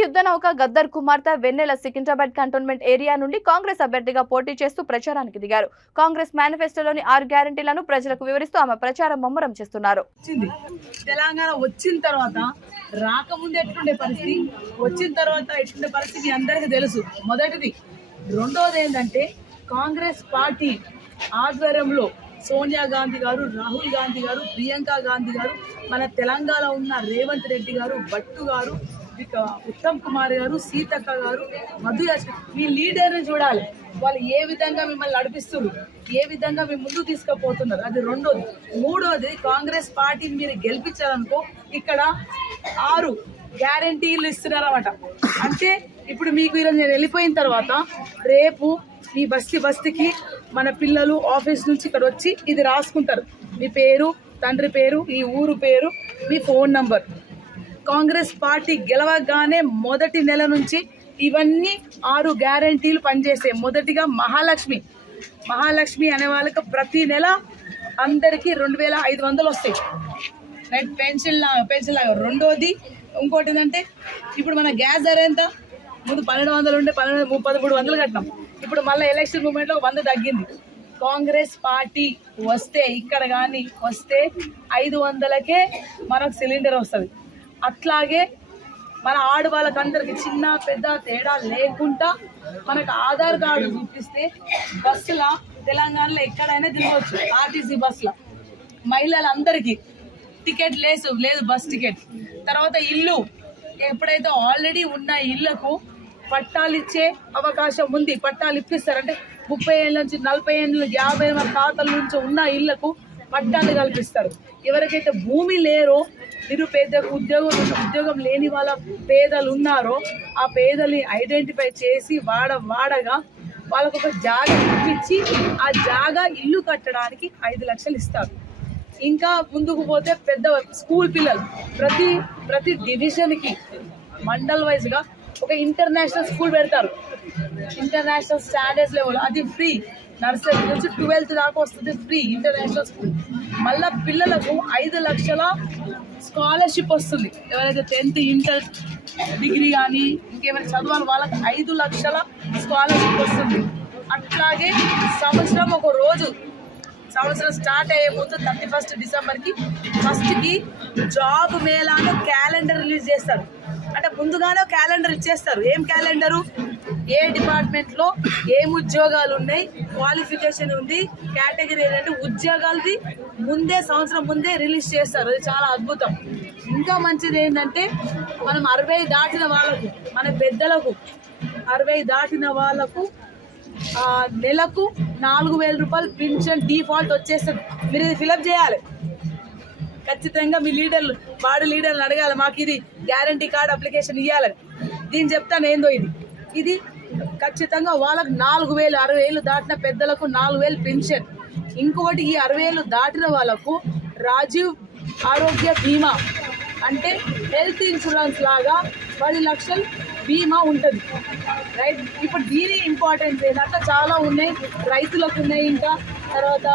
యుద్ధ నౌక గద్దర్ కుమార్తె వెన్నెల సికింద్రాబాద్ కంటోన్మెంట్ ఏరియా నుండి కాంగ్రెస్ అభ్యర్థిగా పోటీ చేస్తూ ప్రచారానికి దిగారు. కాంగ్రెస్ మేనిఫెస్టోలోని 6 గ్యారెంటీలను ప్రజలకు వివరిస్తూ ఆమె ప్రచారం ముమ్మరం చేస్తున్నారు. తెలంగాణ వచ్చిన తర్వాత రాకముందు ఎట్లుండే పరిస్థితి, వచ్చిన తర్వాత ఎట్లుండే పరిస్థితి అందరికీ తెలుసు. మొదటిది. రెండోది ఏంటంటే కాంగ్రెస్ పార్టీ ఆధ్వర్యంలో సోనియా గాంధీ గారు, రాహుల్ గాంధీ గారు, ప్రియాంక గాంధీ గారు, మన తెలంగాణ ఉన్న రేవంత్ రెడ్డి గారు, భట్టు గారు, ఉత్తమ్ కుమార్ గారు, సీతక్క గారు, మధుయాష్, మీ లీడర్ని చూడాలి. వాళ్ళు ఏ విధంగా మిమ్మల్ని నడిపిస్తున్నారు, ఏ విధంగా మీ ముందుకు తీసుకుపోతున్నారు. అది రెండోది. మూడోది, కాంగ్రెస్ పార్టీని మీరు గెలిపించారనుకో ఇక్కడ 6 గ్యారంటీలు ఇస్తున్నారన్నమాట. అంటే ఇప్పుడు మీకు ఈరోజు నేను వెళ్ళిపోయిన తర్వాత రేపు మీ బస్తీకి మన పిల్లలు ఆఫీస్ నుంచి ఇక్కడ వచ్చి ఇది రాసుకుంటారు. మీ పేరు, తండ్రి పేరు, ఈ ఊరు పేరు, మీ ఫోన్ నంబర్. కాంగ్రెస్ పార్టీ గెలవగానే మొదటి నెల నుంచి ఇవన్నీ 6 గ్యారంటీలు పనిచేస్తాయి. మొదటిగా మహాలక్ష్మి అనే వాళ్ళకి ప్రతి నెల అందరికీ 2500 వస్తాయి. రైట్, పెన్షన్ లాగా. రెండోది ఇంకోటి ఏంటంటే ఇప్పుడు మన గ్యాస్ ధర ఎంత? ముందు 1200 ఉండే 1300 కట్టినాం. ఇప్పుడు మళ్ళీ ఎలక్షన్ మూమెంట్లో 100 తగ్గింది. కాంగ్రెస్ పార్టీ వస్తే ఇక్కడ కానీ వస్తే 500కే మనకు సిలిండర్ వస్తుంది. అట్లాగే మన ఆడవాళ్ళకందరికి చిన్న పెద్ద తేడా లేకుండా మనకు ఆధార్ కార్డు చూపిస్తే బస్సుల తెలంగాణలో ఎక్కడైనా తిరగవచ్చు. ఆర్టీసీ బస్సుల మహిళలందరికీ టికెట్ లేదు బస్ టికెట్. తర్వాత ఇల్లు, ఎప్పుడైతే ఆల్రెడీ ఉన్న ఇళ్లకు పట్టాలు ఇచ్చే అవకాశం ఉంది. పట్టాలు ఇప్పిస్తారంటే 30 ఏళ్ళ నుంచి 40 ఏళ్ళు 50 మన తాతల నుంచి ఉన్న ఇళ్లకు పట్టాలు కల్పిస్తారు. ఎవరికైతే భూమి లేరో, నిరుపేదకు ఉద్యోగం లేని వాళ్ళ పేదలు ఉన్నారో ఆ పేదల్ని ఐడెంటిఫై చేసి వాడగా వాళ్ళకు ఒక జాగా ఇప్పించి ఆ జాగా ఇల్లు కట్టడానికి 5 లక్షలు ఇస్తారు. ఇంకా ముందుకు పోతే పెద్ద స్కూల్ పిల్లలు ప్రతి డివిజన్కి మండల్ వైజ్గా ఒక ఇంటర్నేషనల్ స్కూల్ పెడతారు. ఇంటర్నేషనల్ స్టాండర్డ్స్ లెవెల్, అది ఫ్రీ. నర్సరీ నుంచి 12th దాకా వస్తుంది ఫ్రీ ఇంటర్నేషనల్ స్కూల్. మళ్ళీ పిల్లలకు 5 లక్షల స్కాలర్షిప్ వస్తుంది. ఎవరైతే 10th ఇంటర్ డిగ్రీ కానీ ఇంకేమైనా చదవాలి వాళ్ళకి 5 లక్షల స్కాలర్షిప్ వస్తుంది. అట్లాగే సంవత్సరం ఒక రోజు, సంవత్సరం స్టార్ట్ అయ్యే ముందు 31 డిసెంబర్కి ఫస్ట్కి జాబ్ మేళాను క్యాలెండర్ రిలీజ్ చేస్తారు. అంటే ముందుగానే క్యాలెండర్ ఇచ్చేస్తారు. ఏం క్యాలెండరు? ఏ డిపార్ట్మెంట్లో ఏం ఉద్యోగాలు ఉన్నాయి, క్వాలిఫికేషన్ ఉంది, కేటగిరీ ఏంటంటే ఉద్యోగాలది సంవత్సరం ముందే రిలీజ్ చేస్తారు. అది చాలా అద్భుతం. ఇంకా మంచిది ఏంటంటే మనం 60 దాటిన వాళ్ళకు, మన పెద్దలకు 60 దాటిన వాళ్ళకు నెలకు 4000 రూపాయలు పింఛన్ డిఫాల్ట్ వచ్చేస్తుంది. మీరు ఇది ఫిలప్ చేయాలి ఖచ్చితంగా. మీ వార్డు లీడర్ని అడగాలి, మాకు ఇది గ్యారంటీ కార్డు అప్లికేషన్ ఇవ్వాలని. దీన్ని చెప్తాను ఏందో ఇది ఖచ్చితంగా వాళ్ళకు 4000, 60 ఏళ్ళు దాటిన పెద్దలకు 4000 పెన్షన్. ఇంకొకటి, ఈ 60 ఏళ్ళు దాటిన వాళ్ళకు రాజీవ్ ఆరోగ్య బీమా అంటే హెల్త్ ఇన్సూరెన్స్ లాగా 10 లక్షలు బీమా ఉంటుంది. రైట్, ఇప్పుడు దీని ఇంపార్టెన్స్ ఏంటంటే చాలా ఉన్నాయి. రైతులకు ఉన్నాయి, ఇంకా తర్వాత